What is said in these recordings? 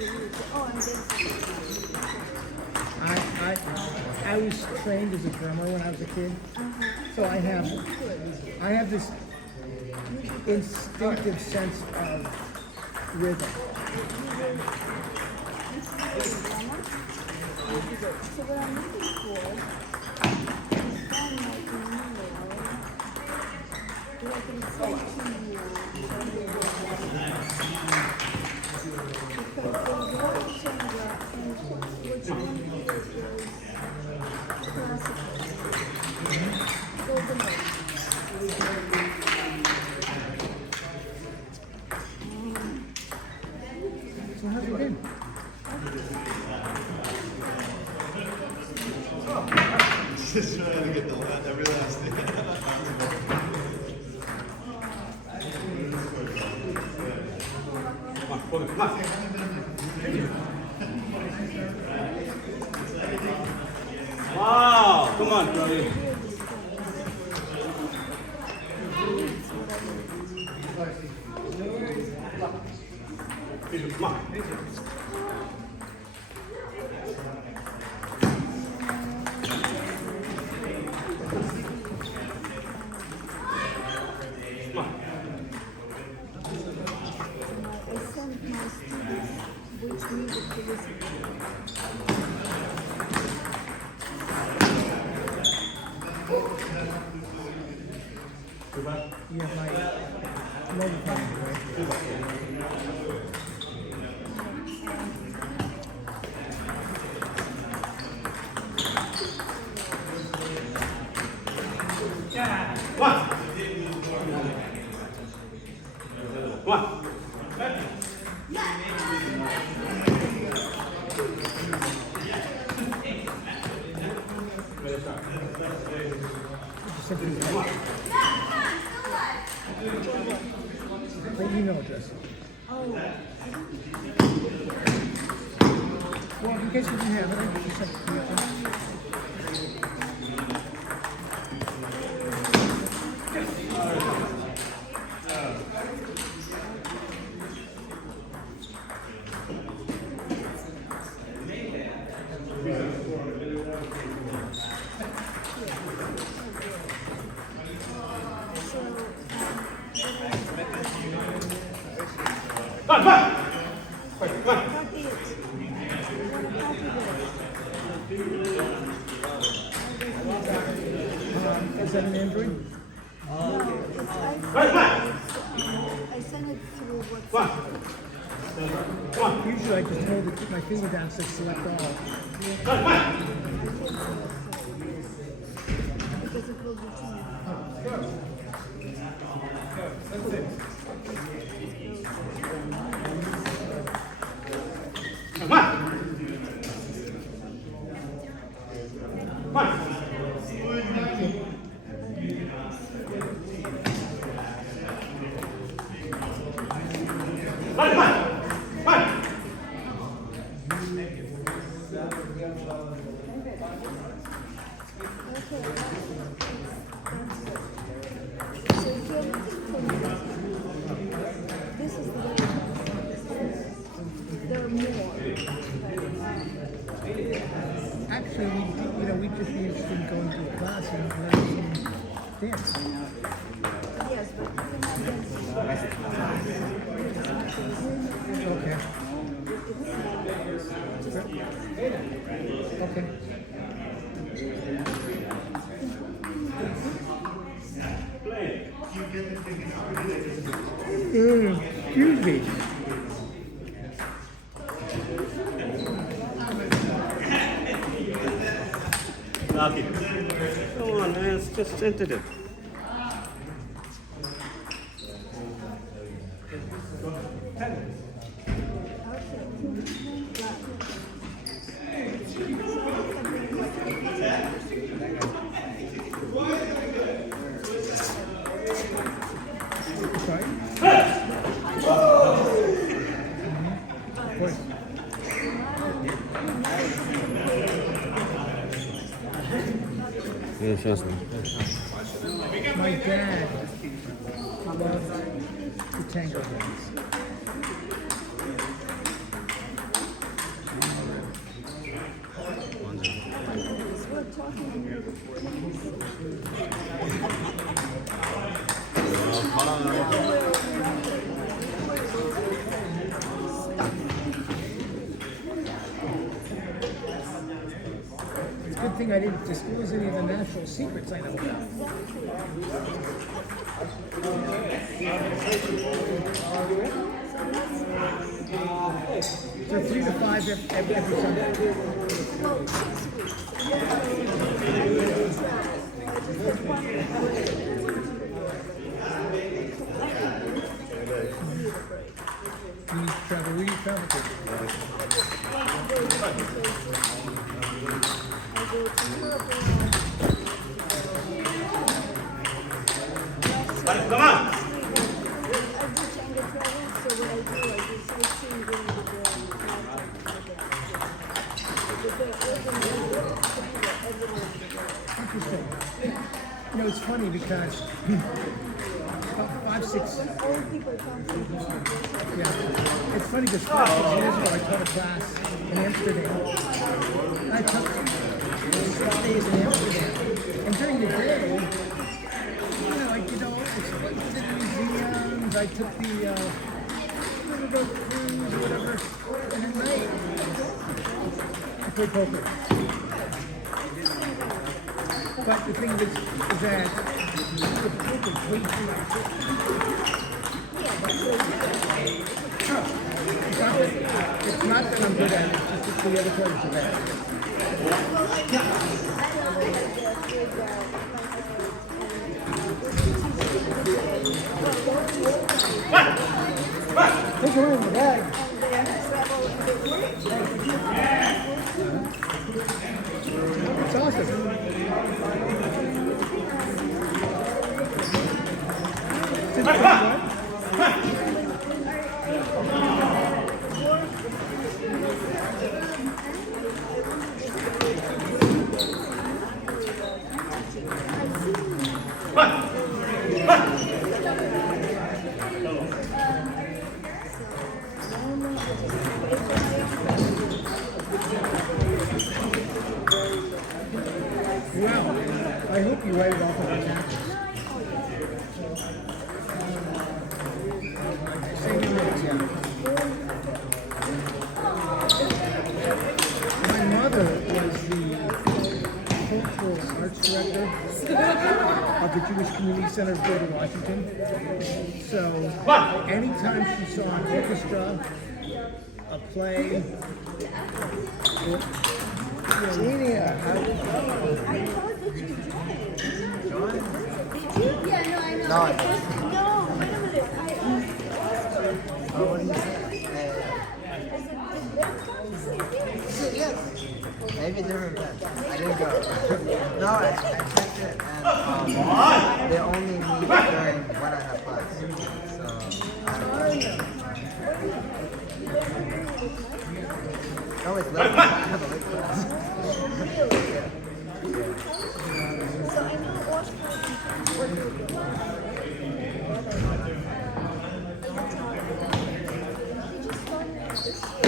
I was trained as a drummer when I was a kid, so I have this instinctive sense of rhythm. So what I'm looking for is find my email that I can send to you. Because there's a lot of genre and which one is classical. Golden Age. So how's it been? Just trying to get every last thing. Come on. Wow, come on, Charlie. Come on. I sent my students which music to listen to. You have my mobile phone, right? Come on. My email address. Well, in case you didn't have it, I just sent it to you. Come on. Copy it. Is that an Android? No, it's iPhone. I sent it through WhatsApp. Usually I just hold it, keep my finger down, so select all. I did because it will be Come on. Come on. This is the way there are more. Actually, we'd just be interested in going to a class and learning dance. Yes, but you can have Okay. Okay. Excuse me. Lucky. Come on, man. It's just tentative. Sorry? What? Yeah, trust me. My dad loved the tango dance. talking to me before. It's a good thing I didn't disclose any of the national secrets I know about. So 3 to 5 every Sunday. You need to travel. Where do you travel to? Come on! Interesting. You know, it's funny because about 5, 6. Yeah, it's funny because 5, 6 years ago I taught a class in Amsterdam. I taught 6 days in Amsterdam, and during the day, I did all the museums. I took the riverboat cruise or whatever, and at night I played poker. But the thing is that the poker way too much. It's not that I'm good at it, it's just that the other players are bad. Take it in the bag. It's awesome. Well, I hope you write it off on the taxes. Same notes, yeah. My mother was the cultural arts director of the Jewish Community Center of Greater Washington. So anytime she saw an orchestra, a play, I thought that you joined. Did you? Yeah, no, I know. No, I didn't. No, wait a minute. I asked. Oh, what do you say? Yes. Maybe different events. I didn't go. No, I checked it and they only meet during when I have class. So, no, it's late. I have a late class. So I know Oscar worked with you. He just started this year.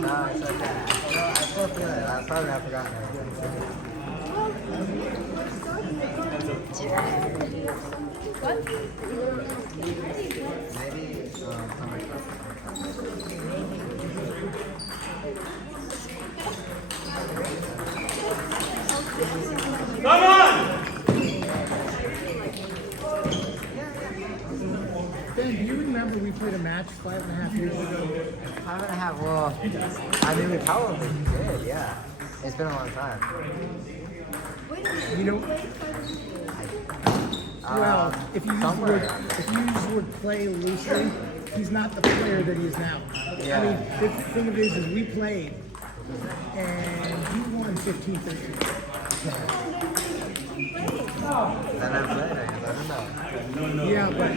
No, it's okay. No, I still feel it. I probably have forgotten it. Maybe somebody Come on! Ben, do you remember we played a match 5.5 years ago? 5.5. Well, I mean, we probably did. Yeah, it's been a long time. You know, well, if you use the word play loosely, he's not the player that he is now. Yeah. I mean, the thing of it is we played, and he won 15-13. Then I'm better. I don't know. Yeah, but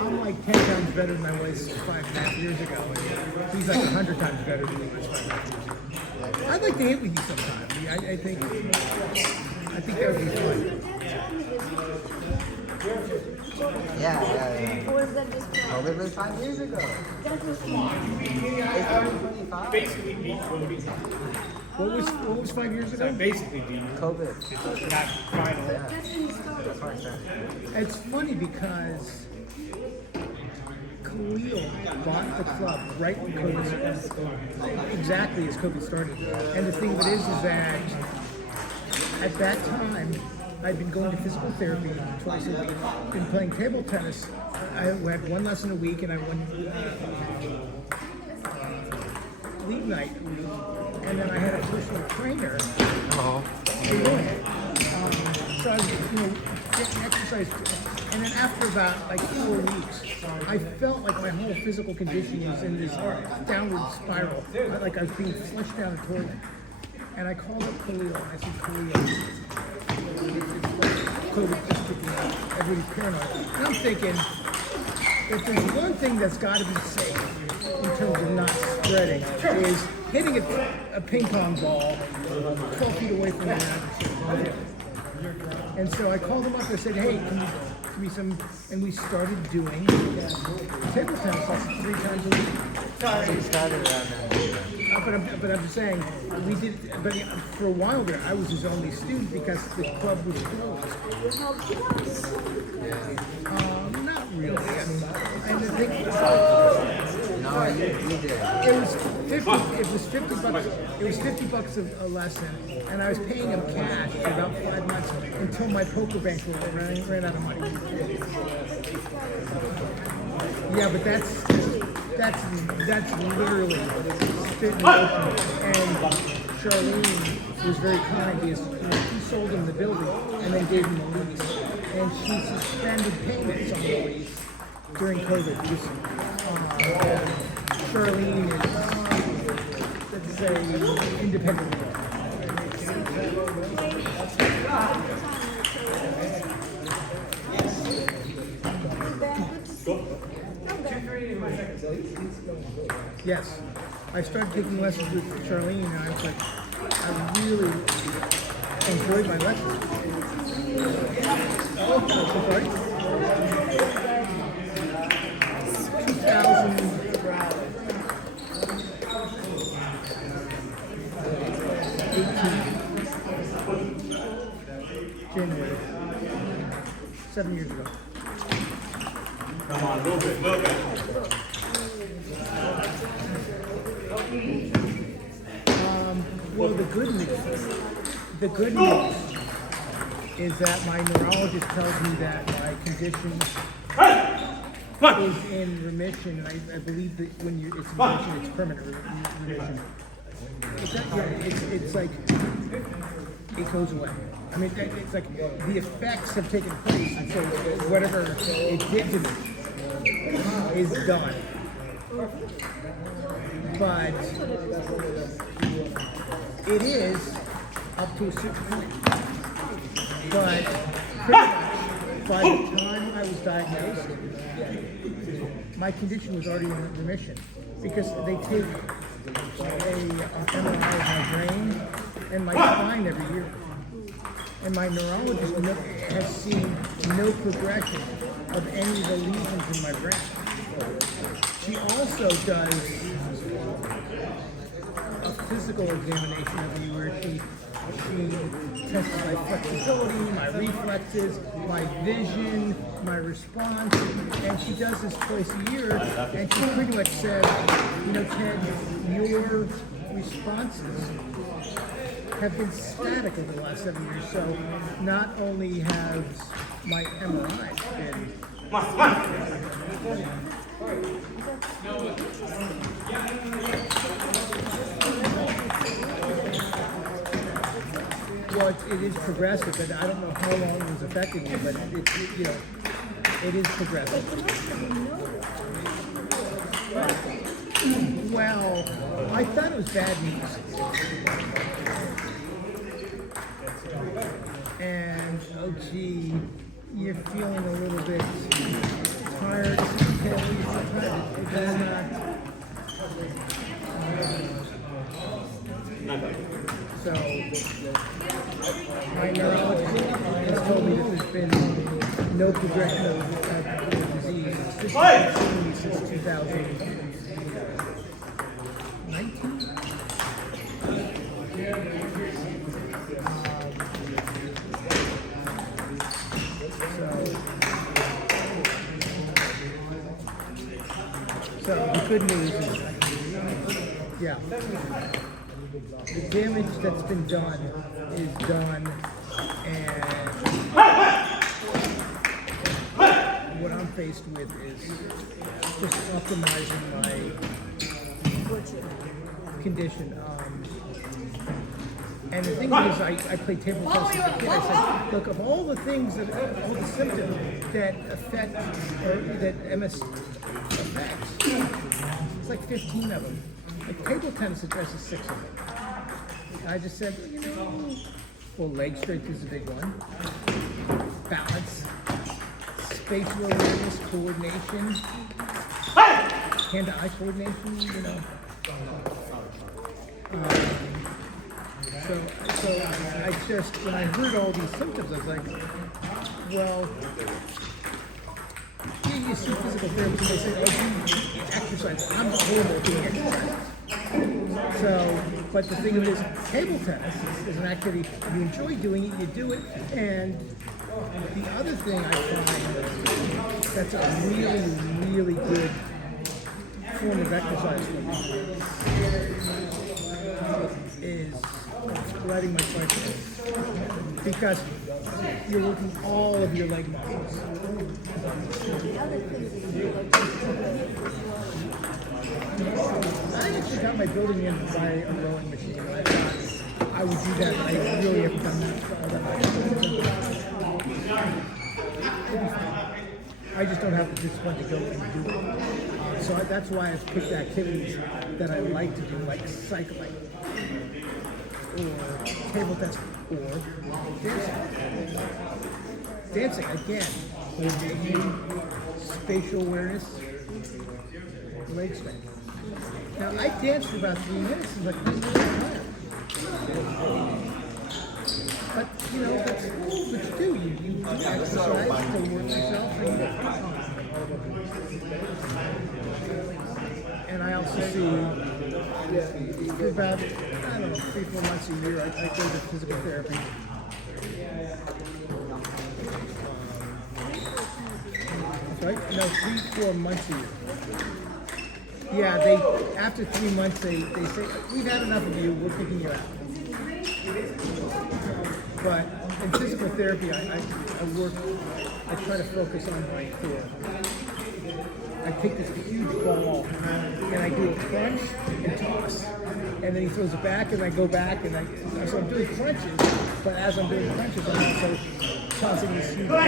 I'm like 10 times better than I was 5.5 years ago. And he's like 100 times better than he was 5.5 years ago. I'd like to hit with you sometime. I think that would be fun. Yeah. Or is that just COVID was 5 years ago. that's just It's 2025. Basically beat Cody. What was 5 years ago? Basically beat COVID. not final. Yeah. that's when you started. That's why I started. It's funny because Khalil bought the club right when COVID started. Exactly as COVID started. And the thing of it is that at that time, I'd been going to physical therapy twice a week, been playing table tennis. I had one lesson a week and I won league night a week. And then I had a personal trainer. Oh. Doing it. So I was, getting exercise. And then after about like 4 weeks, I felt like my whole physical condition was in this downward spiral. Like I was being flushed down a toilet. And I called up Khalil and I said, Khalil, COVID just kicking out. Everybody's paranoid. And I'm thinking, if there's one thing that's got to be safe in terms of not spreading, is hitting a ping pong ball 12 feet away from the mattress. And so I called him up and said, hey, can we some, and we started doing table tennis lessons 3 times a week. So you started around that. But I'm just saying, we did, but for a while there, I was his only student because the club was closed. Not really. I mean, and the thing, No, you did. it was 50 bucks. It was 50 bucks a lesson, and I was paying him cash for about 5 months until my poker bank ran out of money. Yeah, but that's literally spit in the ocean. And Charlene was very kind because she sold him the building and then gave him a lease, and she suspended payments on the lease during COVID. Because, Charlene is, let's say, independent. Yes, I started taking lessons with Charlene, and I was like, I really enjoyed my lessons. Oh, sorry. 2018, January, 7 years ago. Come on, a little bit. Well, the good news is that my neurologist tells me that my condition is in remission, and I believe that when it's in remission, it's permanent remission. It's like it goes away. I mean, it's like the effects have taken place, and so whatever it did to me is done. But it is up to a certain point. But pretty much by the time I was diagnosed, my condition was already in remission because they take an MRI of my brain and my spine every year. And my neurologist has seen no progression of any of the lesions in my brain. She also does a physical examination of me where she tests my flexibility, my reflexes, my vision, my response, and she does this twice a year, and she pretty much said, Ted, your responses have been static over the last 7 years, so not only has my MRI been well, it is progressive, and I don't know how long it was affecting me, but it is progressive. Well, I thought it was bad news. And gee, you're feeling a little bit tired, it's not. So, my neurologist has told me that there's been no progression of the disease since 2019. So the good news is, yeah, the damage that's been done is done, and what I'm faced with is just optimizing my condition. And the thing is, I played table tennis as a kid. I said, look, of all the things all the symptoms that affect, or that MS affects, it's like 15 of them. Like table tennis addresses 6 of them. I just said, well, leg strength is a big one. Balance, spatial awareness, coordination, hand-to-eye coordination, So I just, when I heard all these symptoms, I was like, well, you see physical therapists, they say, oh, you exercise. I'm horrible at doing exercise. So, but the thing of it is, table tennis is an activity, you enjoy doing it, you do it, and the other thing I find that's a really, really good form of exercise for me is riding my bicycle, because you're working all of your leg muscles. I actually got my building in by a rowing machine. I thought I would do that, but I really haven't done that much. I just don't have the discipline to go and do it. So that's why I've picked activities that I like to do, like cycling, or table tennis, or dancing. Dancing, again, coordination, spatial awareness, leg strength. Now, I danced for about 3 minutes and like, this is tired. But, that's what you do. You do exercise to work yourself. And I also see, for about, 3-4 months a year, I go to physical therapy. Right? No, 3-4 months a year. Yeah, after 3 months, they say, we've had enough of you, we're kicking you out. But in physical therapy, I try to focus on my core. I take this huge ball and I do a crunch and toss. And then he throws it back and I go back and so I'm doing crunches, but as I'm doing crunches, I'm also tossing this huge ball.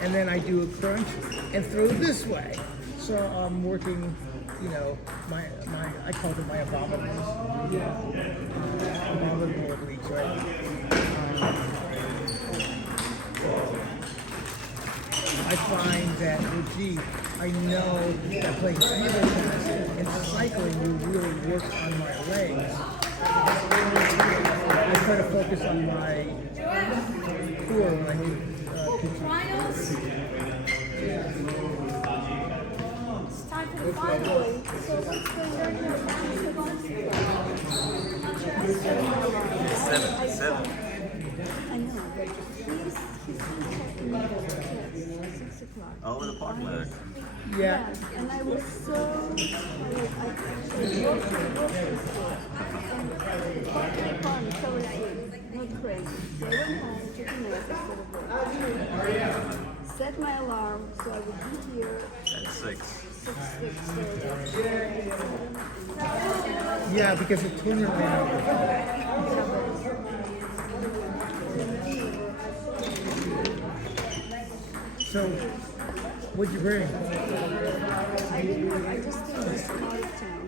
And then I do a crunch and throw it this way. So I'm working, I call them my abominables. Abominable obliques, right? I find that, I know that playing table tennis and cycling will really work on my legs. I try to focus on my core when I do pitching. It's time for the final. So what's the 7. I know, but he's talking about the kids, 6 o'clock. Over the parkland. Yeah. And I was so tired. I actually walked to the grocery store. And the parking car so not crazy. So I went home, took a nap instead of work. Set my alarm so I would be here At 6. 6:30. Yeah, because the tournament ran over. So, what'd you bring? I just came to small town.